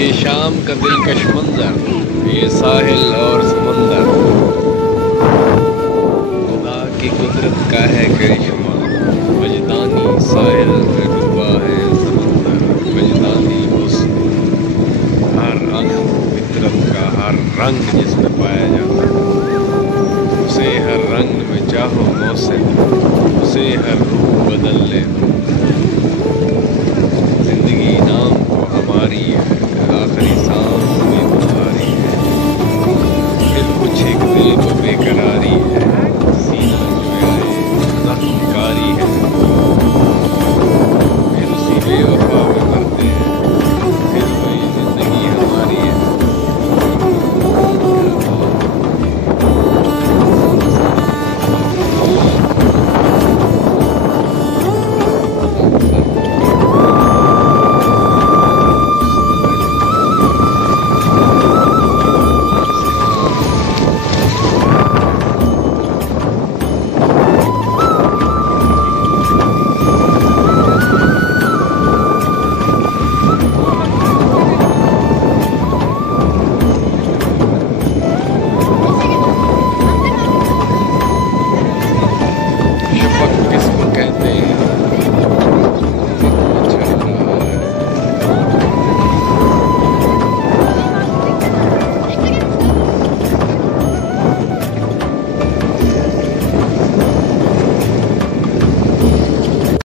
ये शाम का दिलकश मंजर, ये साहिल और समंदर, खुदा की कुदरत का है करिश्मा। वजदानी साहिल में डूबा है समंदर, वजदानी हुस्न हर अंग फितरत का, हर रंग जिसमें पाया जाता है, उसे हर रंग में चाहो मौसम, उसे हर रूप बदल ले।